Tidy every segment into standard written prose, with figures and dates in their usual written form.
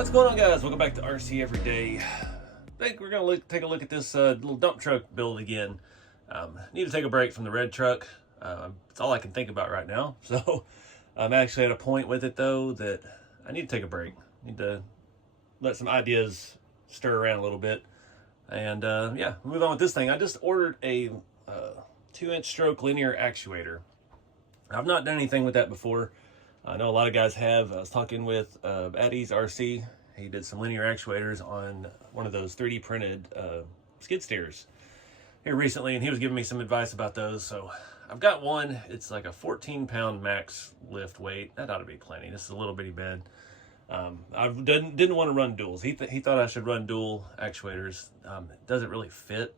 What's going on, guys? Welcome back to RC Every Day. I think we're going to take a look at this little dump truck build again. Need to take a break from the red truck. It's all I can think about right now. So I'm actually at a point with it, though, that I need to take a break. Need to let some ideas stir around a little bit. And yeah, we'll move on with this thing. I just ordered a 2-inch stroke linear actuator. I've not done anything with that before. I know a lot of guys have. I was talking with Eddie's RC. He did some linear actuators on one of those 3D printed skid steers here recently, and he was giving me some advice about those. So I've got one. It's like a 14-pound max lift weight. That ought to be plenty. This is a little bitty bed. I didn't want to run duals. He thought I should run dual actuators. It doesn't really fit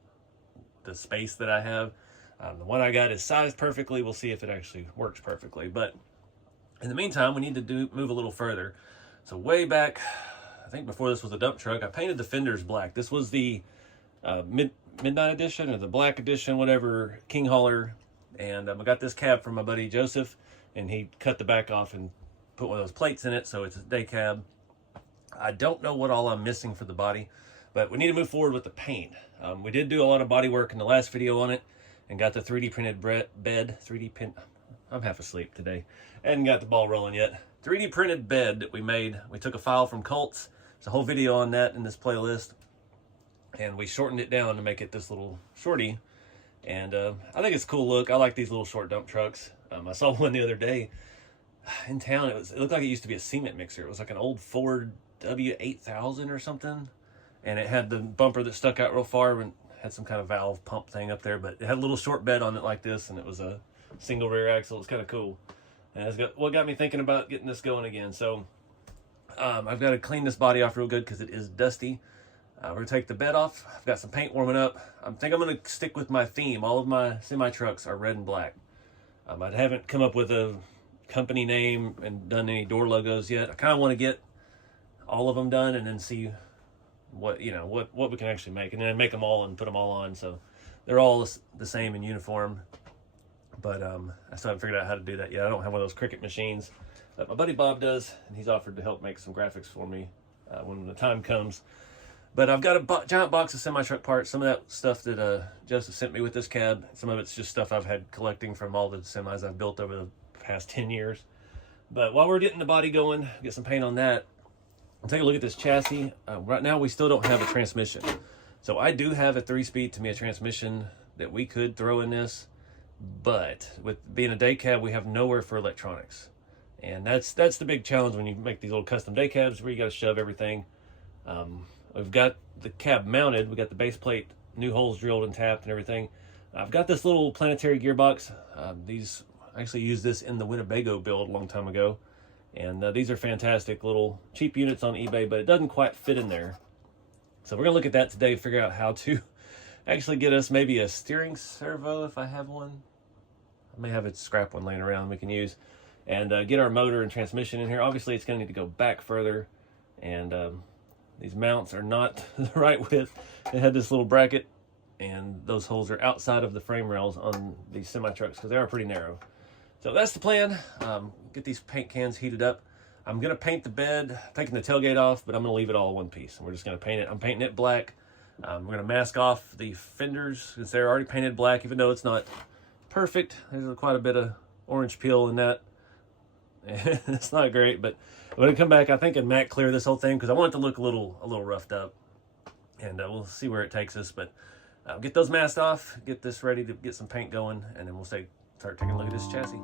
the space that I have. The one I got is sized perfectly. We'll see if it actually works perfectly. But in the meantime, we need to move a little further. So way back, I think before this was a dump truck, I painted the fenders black. This was the Midnight Edition or the Black Edition, whatever, King Hauler. And I got this cab from my buddy Joseph, and he cut the back off and put one of those plates in it, so it's a day cab. I don't know what all I'm missing for the body, but we need to move forward with the paint. We did do a lot of body work in the last video on it, and got the 3D printed bed, 3D print. I'm half asleep today. Hadn't got the ball rolling yet. 3D printed bed that we made. We took a file from Colts. There's a whole video on that in this playlist. And we shortened it down to make it this little Shorty. And I think it's a cool look. I like these little short dump trucks. I saw one the other day in town. It looked like it used to be a cement mixer. It was like an old Ford W8000 or something. And it had the bumper that stuck out real far and had some kind of valve pump thing up there. But it had a little short bed on it like this, and it was a single rear axle. It's kind of cool, and it's what got me thinking about getting this going again. So I've got to clean this body off real good because it is dusty. We're gonna take the bed off. I've got some paint warming up. I think I'm gonna stick with my theme. All of my semi trucks are red and black. I haven't come up with a company name and done any door logos yet. I kind of want to get all of them done and then see what we can actually make, and then make them all and put them all on so they're all the same in uniform. But I still haven't figured out how to do that yet. I don't have one of those Cricut machines that my buddy Bob does, and he's offered to help make some graphics for me when the time comes. But I've got a giant box of semi-truck parts. Some of that stuff that Joseph sent me with this cab. Some of it's just stuff I've had collecting from all the semis I've built over the past 10 years. But while we're getting the body going, get some paint on that, I'll take a look at this chassis. Right now, we still don't have a transmission. So I do have a 3-speed Tamiya transmission that we could throw in this. But with being a day cab, we have nowhere for electronics. And that's the big challenge when you make these little custom day cabs where you got to shove everything. We've got the cab mounted. We got the base plate, new holes drilled and tapped and everything. I've got this little planetary gearbox. I actually used this in the Winnebago build a long time ago. And these are fantastic little cheap units on eBay, but it doesn't quite fit in there. So we're going to look at that today, figure out how to actually get us maybe a steering servo if I have one. I may have a scrap one laying around we can use. And get our motor and transmission in here. Obviously, it's going to need to go back further. And these mounts are not the right width. It had this little bracket, and those holes are outside of the frame rails on these semi-trucks because they are pretty narrow. So that's the plan. Get these paint cans heated up. I'm going to paint the bed, taking the tailgate off, but I'm going to leave it all one piece. And we're just going to paint it. I'm painting it black. We're going to mask off the fenders since they're already painted black, even though it's not perfect. There's quite a bit of orange peel in that. It's not great, but I'm going to come back, I think, and matte clear this whole thing because I want it to look a little roughed up. And we'll see where it takes us. But get those masked off, get this ready to get some paint going, and then we'll start taking a look at this chassis.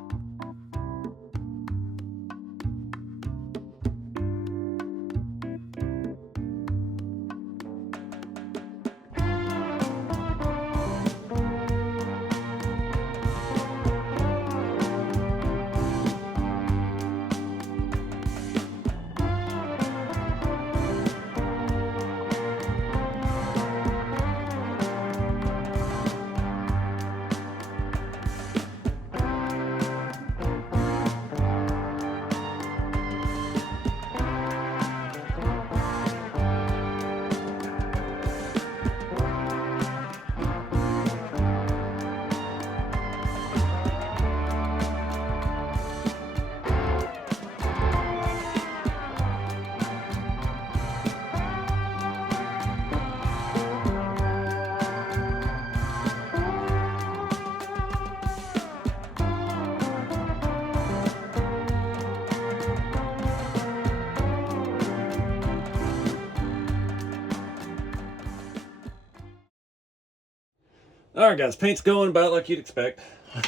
All right, guys, paint's going about like you'd expect.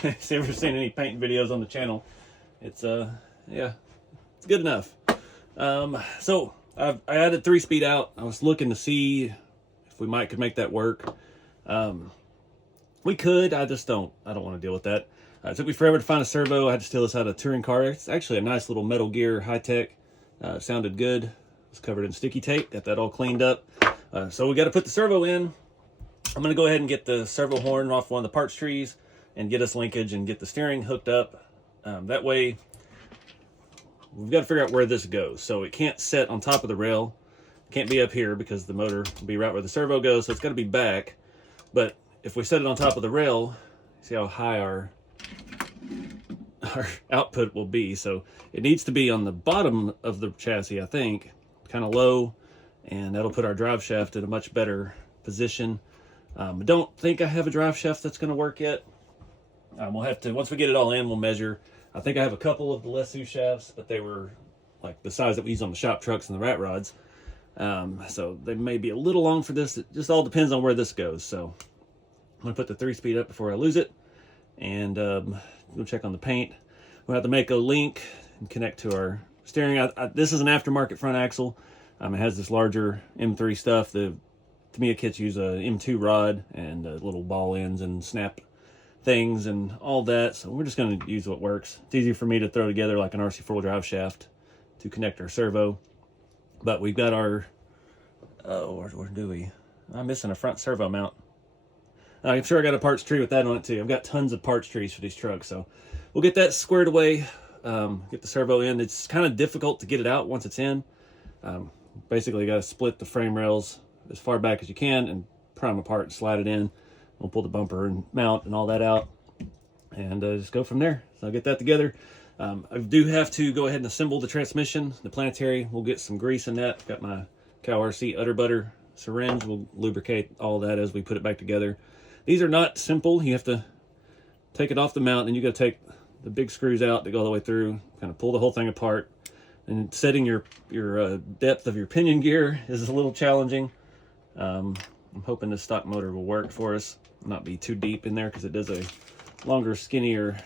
If you've ever seen any painting videos on the channel, it's yeah, it's good enough. So I added 3-speed out. I was looking to see if we could make that work. We could. I don't want to deal with that. It took me forever to find a servo. I had to steal this out of a touring car. It's actually a nice little Metal Gear high-tech. It sounded good. It was covered in sticky tape. Got that all cleaned up. So we got to put the servo in. I'm going to go ahead and get the servo horn off one of the parts trees and get us linkage and get the steering hooked up. That way, we've got to figure out where this goes. So it can't set on top of the rail. It can't be up here because the motor will be right where the servo goes. So it's got to be back. But if we set it on top of the rail, see how high our output will be. So it needs to be on the bottom of the chassis, I think, kind of low, and that'll put our drive shaft in a much better position. I don't think I have a drive shaft that's going to work yet. We'll have to, once we get it all in, we'll measure. I think I have a couple of the Lesu shafts, but they were like the size that we use on the shop trucks and the rat rods. So they may be a little long for this. It just all depends on where this goes. So I'm going to put the 3-speed up before I lose it, and we'll check on the paint. We'll have to make a link and connect to our steering. This is an aftermarket front axle. It has this larger M3 stuff. The Tamiya kits use a M2 rod and little ball ends and snap things and all that. So we're just going to use what works. It's easy for me to throw together like an RC4 drive shaft to connect our servo. But we've got our, where do we? I'm missing a front servo mount. I'm sure I got a parts tree with that on it too. I've got tons of parts trees for these trucks. So we'll get that squared away, get the servo in. It's kind of difficult to get it out once it's in. Basically, you got to split the frame rails as far back as you can and pry them apart and slide it in. We'll pull the bumper and mount and all that out and just go from there. So I'll get that together. I do have to go ahead and assemble the transmission, the planetary. We'll get some grease in that. Got my Cow RC Udder Butter syringe. We'll lubricate all that as we put it back together. These are not simple. You have to take it off the mount, and you got to take the big screws out that go all the way through, kind of pull the whole thing apart. And setting your depth of your pinion gear is a little challenging. I'm hoping this stock motor will work for us, not be too deep in there, because it does a longer, skinnier,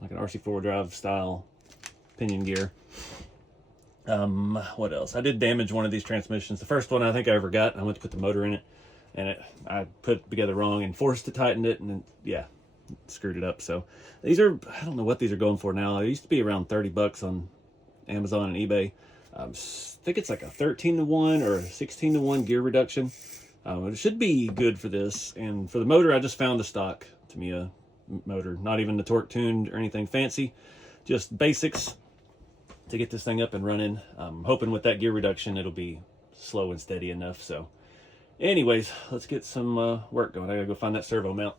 like an RC4 drive style pinion gear. What else? I did damage one of these transmissions. The first one I think I ever got, I went to put the motor in it, and I put it together wrong and forced to tighten it, and then, yeah, screwed it up. So these are, I don't know what these are going for now. They used to be around 30 bucks on Amazon and eBay. I think it's like a 13-to-1 or a 16-to-1 gear reduction. It should be good for this. And for the motor, I just found the stock Tamiya motor, not even the torque tuned or anything fancy, just basics to get this thing up and running. I'm hoping with that gear reduction it'll be slow and steady enough. So anyways, let's get some work going. I gotta go find that servo mount.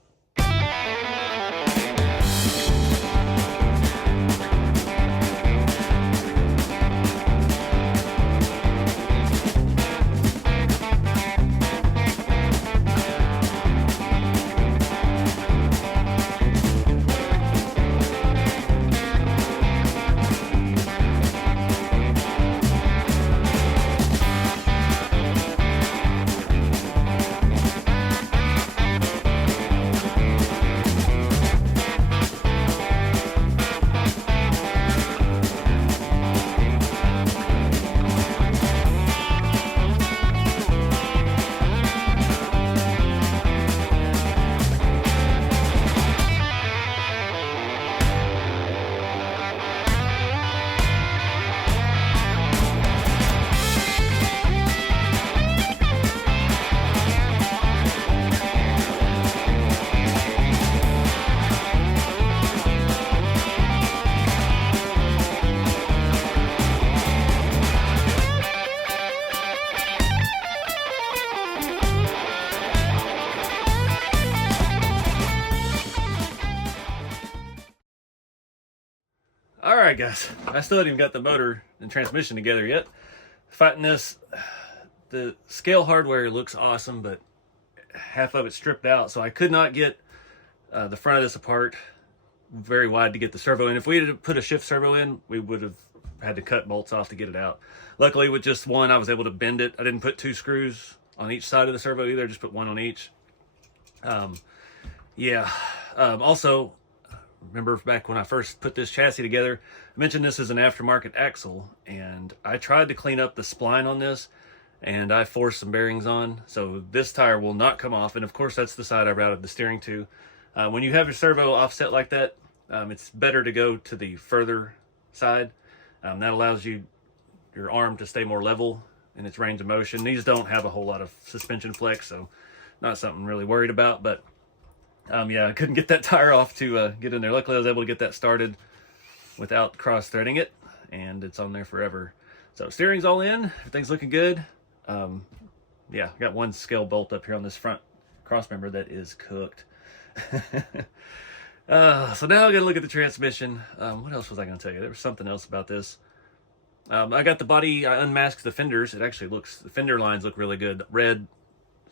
Alright guys, I still haven't even got the motor and transmission together yet. Fighting this, the scale hardware looks awesome, but half of it's stripped out, so I could not get the front of this apart very wide to get the servo in. If we had put a shift servo in, we would have had to cut bolts off to get it out. Luckily with just one, I was able to bend it. I didn't put 2 screws on each side of the servo either, just put 1 on each. Yeah. Also, remember back when I first put this chassis together, I mentioned this is an aftermarket axle, and I tried to clean up the spline on this, and I forced some bearings on, so this tire will not come off. And of course, that's the side I routed the steering to. When you have your servo offset like that, it's better to go to the further side. That allows your arm to stay more level in its range of motion. These don't have a whole lot of suspension flex, so not something I'm really worried about. But yeah, I couldn't get that tire off to get in there. Luckily, I was able to get that started without cross-threading it, and it's on there forever. So steering's all in, everything's looking good. Yeah, got one scale bolt up here on this front cross member that is cooked. So now I gotta look at the transmission. What else was I gonna tell you? There was something else about this. I got the body, I unmasked the fenders. It actually looks, the fender lines look really good. Red,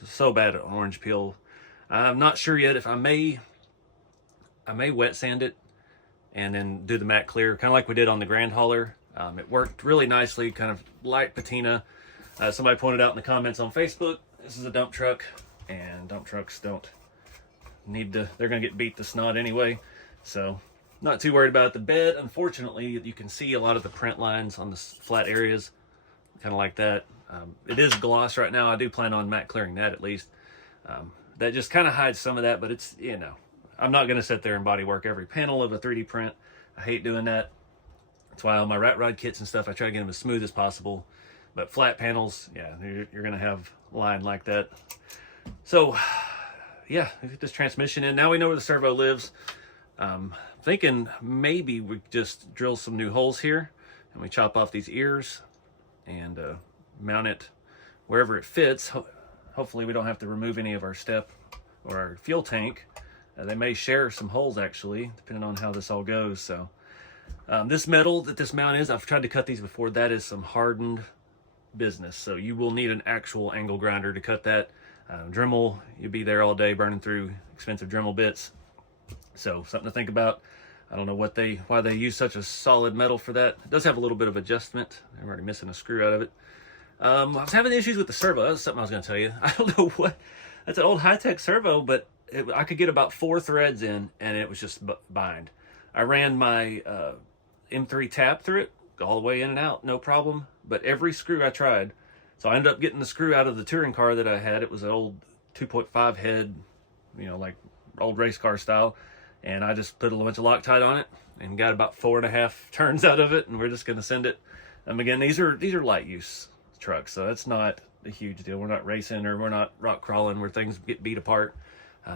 so bad at orange peel. I'm not sure yet if I may wet sand it and then do the matte clear, kind of like we did on the Grand Hauler. It worked really nicely, kind of light patina. Somebody pointed out in the comments on Facebook, this is a dump truck, and dump trucks don't need to, they're gonna get beat to snot anyway. So not too worried about the bed. Unfortunately, you can see a lot of the print lines on the flat areas, kind of like that. It is gloss right now. I do plan on matte clearing that at least. That just kind of hides some of that, but it's, you know, I'm not going to sit there and body work every panel of a 3D print. I hate doing that. That's why on my rat rod kits and stuff, I try to get them as smooth as possible. But flat panels, yeah, you're going to have line like that. So, yeah, we get this transmission in. Now we know where the servo lives. Thinking maybe we just drill some new holes here, and we chop off these ears and mount it wherever it fits. Hopefully we don't have to remove any of our step or our fuel tank. They may share some holes actually, depending on how this all goes. So this metal that this mount is, I've tried to cut these before, that is some hardened business. So you will need an actual angle grinder to cut that. Dremel, you'll be there all day burning through expensive Dremel bits. So something to think about. I don't know why they use such a solid metal for that. It does have a little bit of adjustment. I'm already missing a screw out of it. I was having issues with the servo. That was something I was going to tell you. I don't know what. That's an old high-tech servo, but I could get about 4 threads in, and it was just bind. I ran my M3 tap through it, all the way in and out, no problem. But every screw I tried, so I ended up getting the screw out of the touring car that I had. It was an old 2.5 head, you know, like old race car style. And I just put a bunch of Loctite on it and got about 4.5 turns out of it, and we're just going to send it. Again, these are light use trucks, so that's not a huge deal. We're not racing or we're not rock crawling where things get beat apart.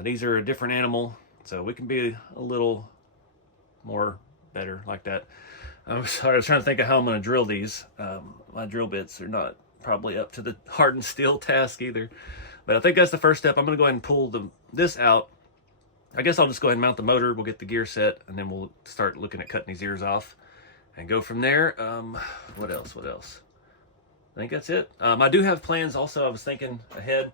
These are a different animal, so we can be a little more better like that. I'm sorry, I was trying to think of how I'm going to drill these. My drill bits are not probably up to the hardened steel task either, but I think that's the first step. I'm going to go ahead and pull this out. I guess I'll just go ahead and mount the motor. We'll get the gear set, and then we'll start looking at cutting these ears off and go from there. What else? I think that's it. I do have plans also. I was thinking ahead.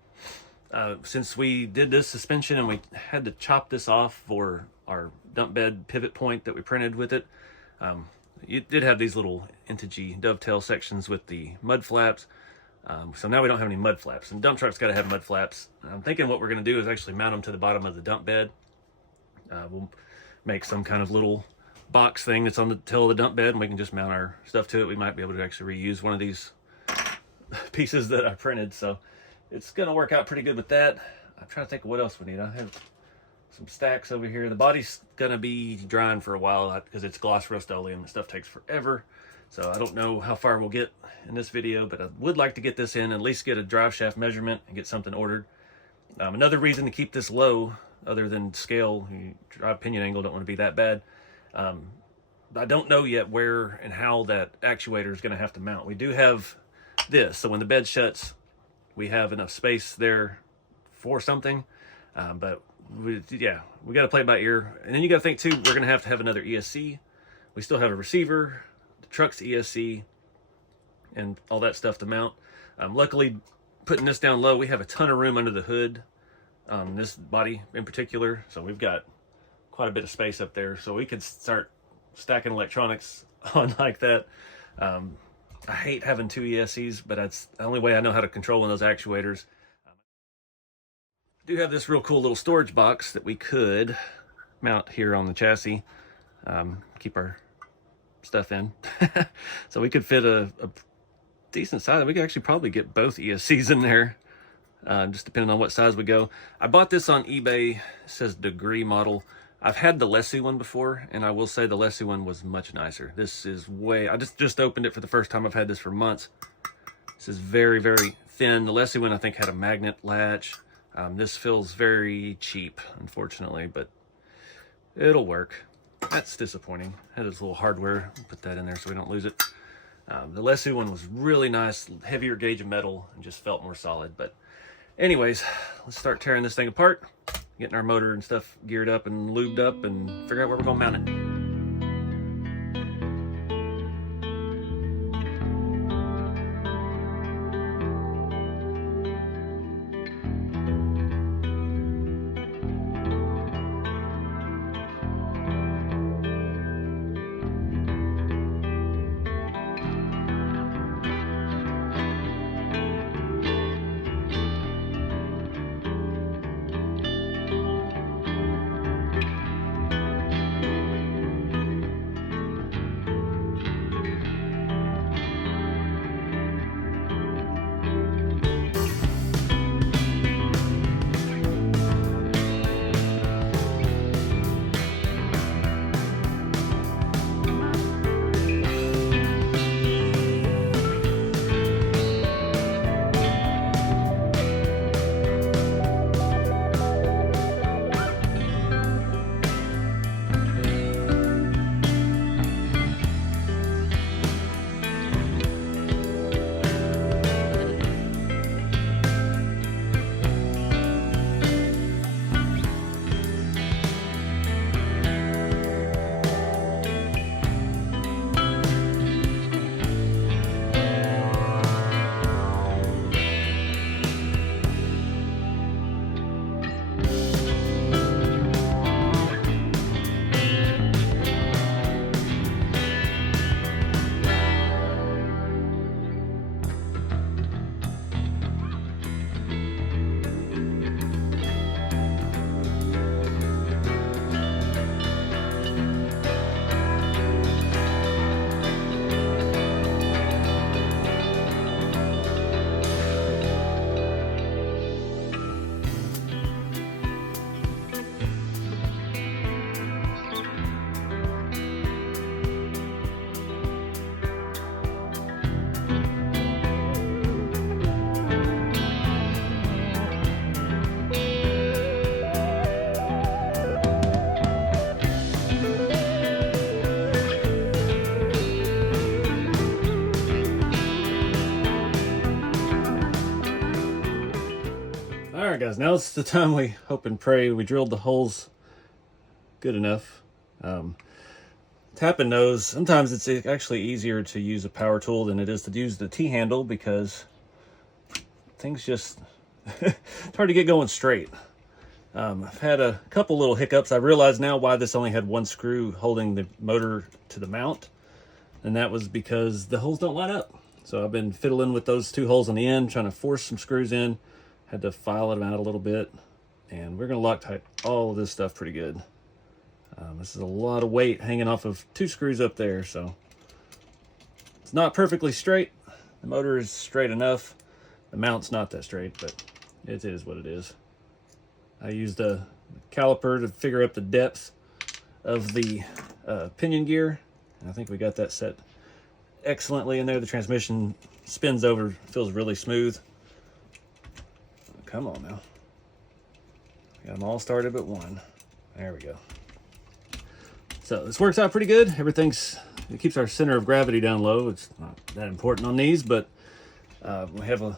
Since we did this suspension and we had to chop this off for our dump bed pivot point that we printed with it, you did have these little integee dovetail sections with the mud flaps. So now we don't have any mud flaps, and dump trucks got to have mud flaps. I'm thinking what we're going to do is actually mount them to the bottom of the dump bed. We'll make some kind of little box thing that's on the tail of the dump bed, and we can just mount our stuff to it. We might be able to actually reuse one of these pieces that I printed, so it's going to work out pretty good with that. I'm trying to think of what else we need. I have some stacks over here. The body's going to be drying for a while because it's gloss Rust-Oleum. The stuff takes forever. So I don't know how far we'll get in this video, but I would like to get this in, at least get a drive shaft measurement and get something ordered. Another reason to keep this low, other than scale, drive pinion angle don't want to be that bad. I don't know yet where and how that actuator is going to have to mount. We do have this, so when the bed shuts, we have enough space there for something. But we got to play it by ear. And then you got to think too, we're going to have another ESC. We still have a receiver, truck's ESC, and all that stuff to mount. Luckily, putting this down low, we have a ton of room under the hood on this body in particular, so we've got quite a bit of space up there, so we could start stacking electronics on like that. I hate having 2 ESCs, but that's the only way I know how to control one of those actuators. do have this real cool little storage box that we could mount here on the chassis, keep our stuff in. So we could fit a decent size. We could actually probably get both ESCs in there, just depending on what size we go. I bought this on eBay. It says degree model. I've had the Lessie one before, and I will say the Lessie one was much nicer. This is way, I just opened it for the first time. I've had this for months. This is very, very thin. The Lessie one I think had a magnet latch. This feels very cheap, unfortunately, but it'll work. That's disappointing. Had this little hardware. Put that in there so we don't lose it. The Lessie one was really nice, heavier gauge of metal, and just felt more solid. But anyways, let's start tearing this thing apart, getting our motor and stuff geared up and lubed up, and figure out where we're gonna mount it. Alright guys, now it's the time we hope and pray. We drilled the holes good enough. Tapping knows sometimes it's actually easier to use a power tool than it is to use the T-handle, because things just it's hard to get going straight. I've had a couple little hiccups. I realize now why this only had one screw holding the motor to the mount, and that was because the holes don't line up. So I've been fiddling with those two holes on the end, trying to force some screws in. Had to file them out a little bit, and we're going to Loctite all of this stuff pretty good. This is a lot of weight hanging off of two screws up there, so it's not perfectly straight. The motor is straight enough. The mount's not that straight, but it is what it is. I used a caliper to figure out the depth of the pinion gear, and I think we got that set excellently in there. The transmission spins over, feels really smooth. Come on now. Got them all started but one. There we go. So this works out pretty good. It keeps our center of gravity down low. It's not that important on these, but we have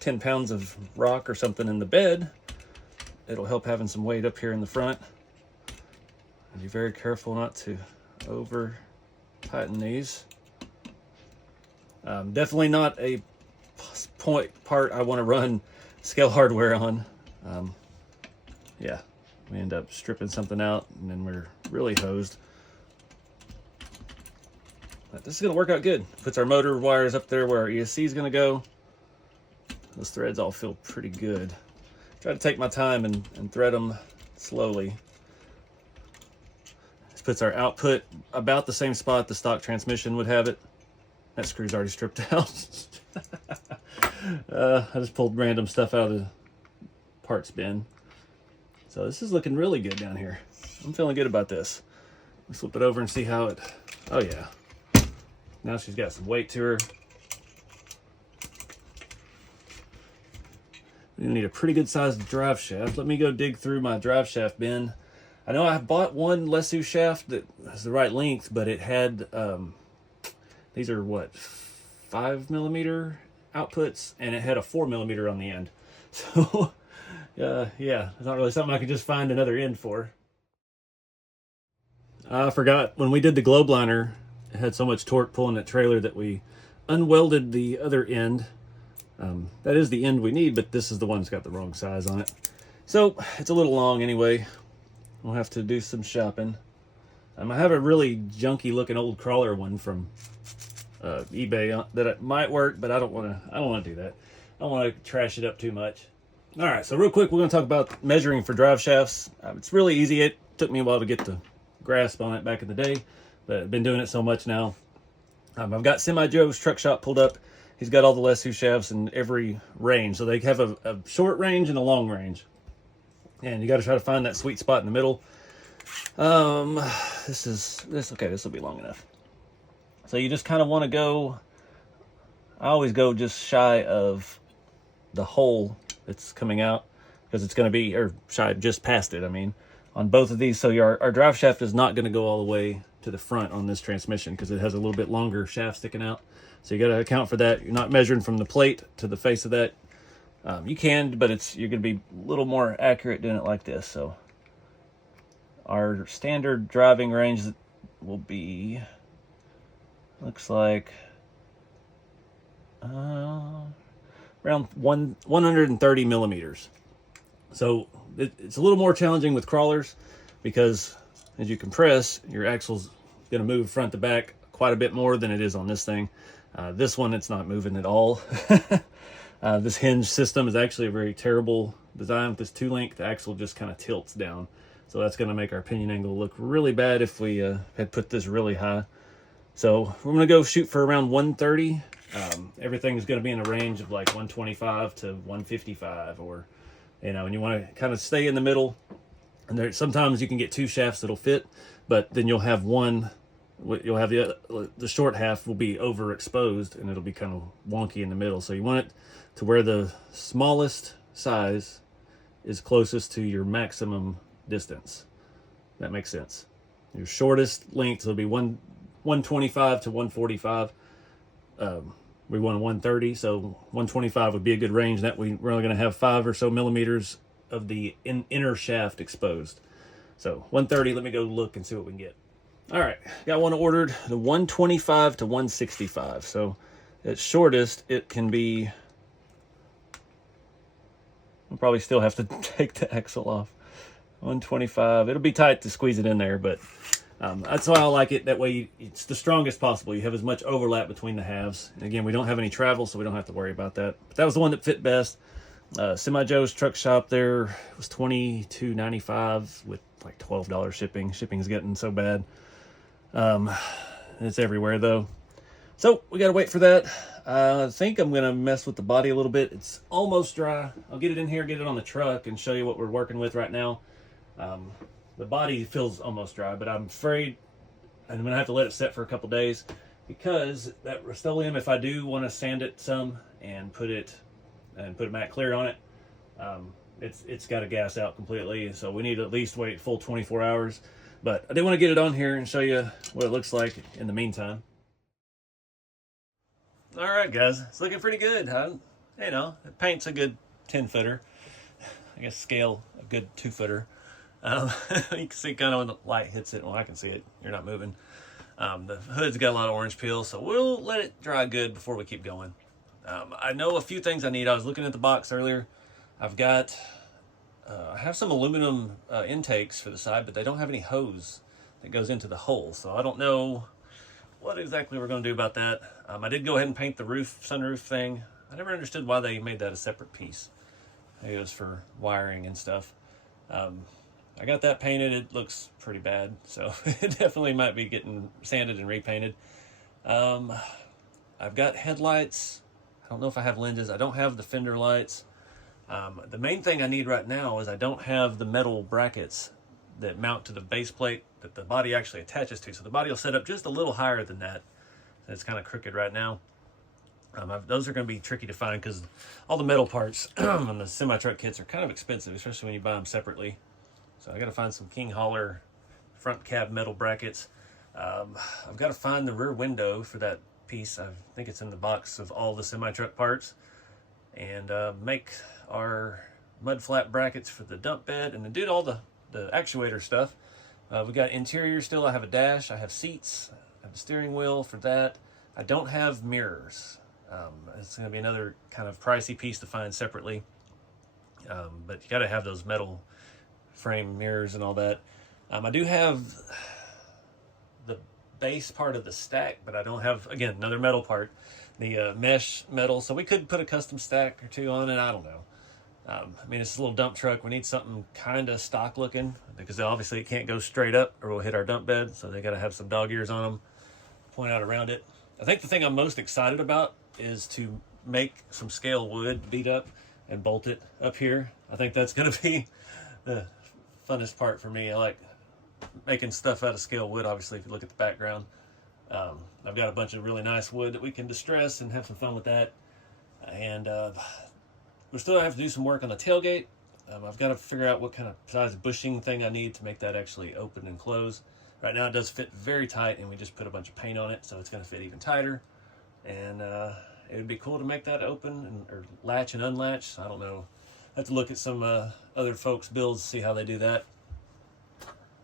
10 pounds of rock or something in the bed. It'll help having some weight up here in the front. Be very careful not to over tighten these. Definitely not a part I want to run scale hardware on. Yeah, we end up stripping something out and then we're really hosed. But this is going to work out good. Puts our motor wires up there where our ESC is going to go. Those threads all feel pretty good. try to take my time and thread them slowly. This puts our output about the same spot the stock transmission would have it. That screw's already stripped out. I just pulled random stuff out of the parts bin. So this is looking really good down here. I'm feeling good about this. Let's flip it over and see how it... Oh yeah. Now she's got some weight to her. We need a pretty good sized drive shaft. Let me go dig through my drive shaft bin. I know I bought one Lesu shaft that has the right length, but it had... these are what, 5mm outputs, and it had a 4mm on the end. So, yeah, it's not really something I could just find another end for. I forgot, when we did the globe liner, it had so much torque pulling that trailer that we unwelded the other end. That is the end we need, but this is the one that's got the wrong size on it. So, it's a little long anyway. We'll have to do some shopping. I have a really junky looking old crawler one from eBay that it might work, but I don't want to do that. I don't want to trash it up too much. All right, so real quick, we're going to talk about measuring for drive shafts. It's really easy. It took me a while to get the grasp on it back in the day, but I've been doing it so much now. I've got Semi Joe's truck shop pulled up. He's got all the Lesu shafts in every range, so they have a short range and a long range, and you got to try to find that sweet spot in the middle. This will be long enough. So you just kind of want to go, I always go just shy of the hole that's coming out, because it's going to be, or shy just past it, I mean, on both of these. So our drive shaft is not going to go all the way to the front on this transmission, because it has a little bit longer shaft sticking out. So you got to account for that. You're not measuring from the plate to the face of that. You can, but you're going to be a little more accurate doing it like this. So our standard driving range will be, looks like around 130 millimeters. So it's a little more challenging with crawlers, because as you compress, your axle's going to move front to back quite a bit more than it is on this thing. This one, it's not moving at all. This hinge system is actually a very terrible design. With this 2-link, the axle just kind of tilts down. So that's going to make our pinion angle look really bad if we had put this really high. So we're going to go shoot for around 130. Everything is going to be in a range of like 125 to 155, or, and you want to kind of stay in the middle. And sometimes you can get 2 shafts that'll fit, but then you'll have the short half will be overexposed, and it'll be kind of wonky in the middle. So you want it to where the smallest size is closest to your maximum distance. That makes sense. Your shortest length will be 125 to 145. We want a 130, so 125 would be a good range. That we're only going to have 5 or so millimeters of the inner shaft exposed. So 130, let me go look and see what we can get. All right, got one ordered, the 125 to 165. So at shortest, it can be, we'll probably still have to take the axle off. 125, it'll be tight to squeeze it in there, but that's why I like it. That way it's the strongest possible. You have as much overlap between the halves. And again, we don't have any travel, so we don't have to worry about that. But that was the one that fit best. Semi Joe's truck shop there was $22.95 with like $12 shipping. Shipping's getting so bad. It's everywhere though. So we gotta wait for that. I think I'm gonna mess with the body a little bit. It's almost dry. I'll get it in here, get it on the truck, and show you what we're working with right now. The body feels almost dry, but I'm afraid I'm gonna have to let it set for a couple days, because that Rust-Oleum, if I do want to sand it some and put a matte clear on it, it's got to gas out completely. So we need to at least wait full 24 hours. But I did want to get it on here and show you what it looks like in the meantime. All right, guys, it's looking pretty good, huh? You know, it paint's a good 10-footer. I guess scale a good 2-footer. You can see kind of when the light hits it. Well, I can see it. You're not moving. The hood's got a lot of orange peel, so we'll let it dry good before we keep going. I know a few things I need. I was looking at the box earlier. I have some aluminum intakes for the side, but they don't have any hose that goes into the hole. So I don't know what exactly we're going to do about that. I did go ahead and paint the sunroof thing. I never understood why they made that a separate piece. It was for wiring and stuff. I got that painted. It looks pretty bad, so it definitely might be getting sanded and repainted. I've got headlights. I don't know if I have lenses. I don't have the fender lights. The main thing I need right now is I don't have the metal brackets that mount to the base plate that the body actually attaches to. So the body will set up just a little higher than that. It's kind of crooked right now. Those are going to be tricky to find because all the metal parts on the semi-truck kits are kind of expensive, especially when you buy them separately. So I got to find some King Holler front cab metal brackets. I've got to find the rear window for that piece. I think it's in the box of all the semi-truck parts. And make our mud flap brackets for the dump bed, and then do all the actuator stuff. We got interior still. I have a dash. I have seats. I have a steering wheel for that. I don't have mirrors. It's going to be another kind of pricey piece to find separately. But you got to have those metal frame mirrors and all that. I do have the base part of the stack, but I don't have, again, another metal part, the mesh metal. So we could put a custom stack or two on it. I don't know. I mean, it's a little dump truck. We need something kind of stock looking because obviously it can't go straight up or we'll hit our dump bed. So they got to have some dog ears on them, point out around it. I think the thing I'm most excited about is to make some scale wood, beat up and bolt it up here. I think that's going to be the funnest part for me. I like making stuff out of scale wood, obviously, if you look at the background. I've got a bunch of really nice wood that we can distress and have some fun with that. And we still have to do some work on the tailgate. I've got to figure out what kind of size bushing thing I need to make that actually open and close. Right now it does fit very tight, and we just put a bunch of paint on it, so it's going to fit even tighter. And it would be cool to make that open or latch and unlatch. I don't know. I have to look at some other folks' builds to see how they do that.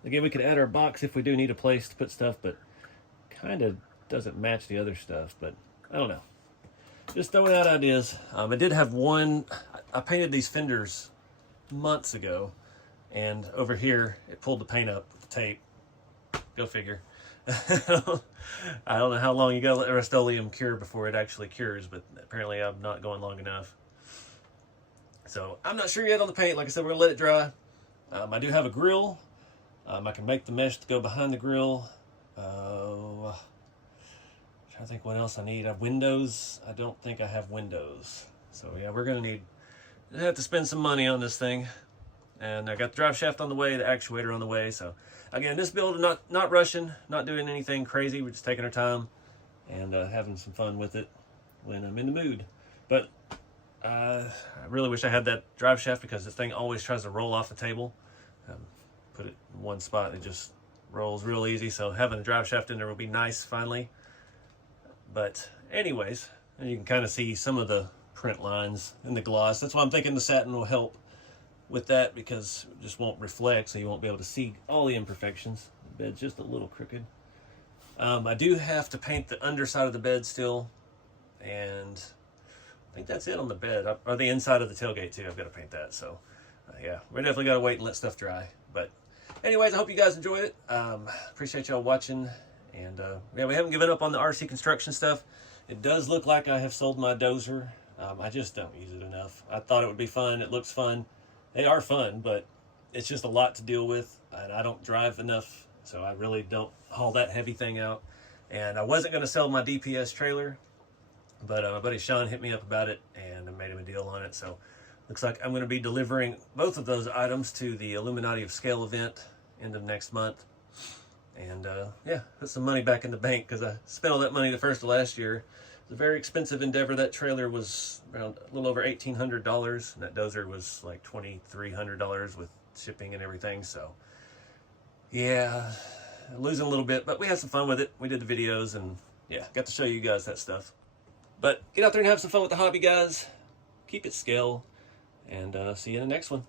Again, we could add our box if we do need a place to put stuff, but kind of doesn't match the other stuff. But I don't know. Just throwing out ideas. I did have one. I painted these fenders months ago, and over here it pulled the paint up with the tape. Go figure. I don't know how long you gotta let Rust-Oleum cure before it actually cures, but apparently I'm not going long enough. So I'm not sure yet on the paint. Like I said, we're gonna let it dry. I do have a grill. I can make the mesh to go behind the grill. I'm trying to think what else I need. I have windows. I don't think I have windows. So yeah, we're gonna have to spend some money on this thing. And I got the drive shaft on the way, the actuator on the way. So again, this build, not rushing, not doing anything crazy. We're just taking our time and having some fun with it when I'm in the mood. But I really wish I had that drive shaft because this thing always tries to roll off the table. Put it in one spot and it just rolls real easy. So having a drive shaft in there will be nice finally. But anyways, you can kind of see some of the print lines in the gloss. That's why I'm thinking the satin will help with that because it just won't reflect, so you won't be able to see all the imperfections. The bed's just a little crooked. I do have to paint the underside of the bed still, and I think that's it on the bed. Or the inside of the tailgate too. I've got to paint that. So yeah, we definitely got to wait and let stuff dry. But anyways, I hope you guys enjoyed it. Appreciate y'all watching, and yeah, we haven't given up on the RC construction stuff. It does look like I have sold my dozer. I just don't use it enough. I thought it would be fun. It looks fun. They are fun, but it's just a lot to deal with, and I don't drive enough, so I really don't haul that heavy thing out. And I wasn't going to sell my DPS trailer, but my buddy Sean hit me up about it, and I made him a deal on it. So looks like I'm going to be delivering both of those items to the Illuminati of Scale event end of next month. And yeah, put some money back in the bank because I spent all that money the first of last year. It's a very expensive endeavor. That trailer was around a little over $1,800, and that dozer was like $2,300 with shipping and everything. So yeah, losing a little bit, but we had some fun with it. We did the videos, and yeah, got to show you guys that stuff. But get out there and have some fun with the hobby, guys. Keep it scale, and see you in the next one.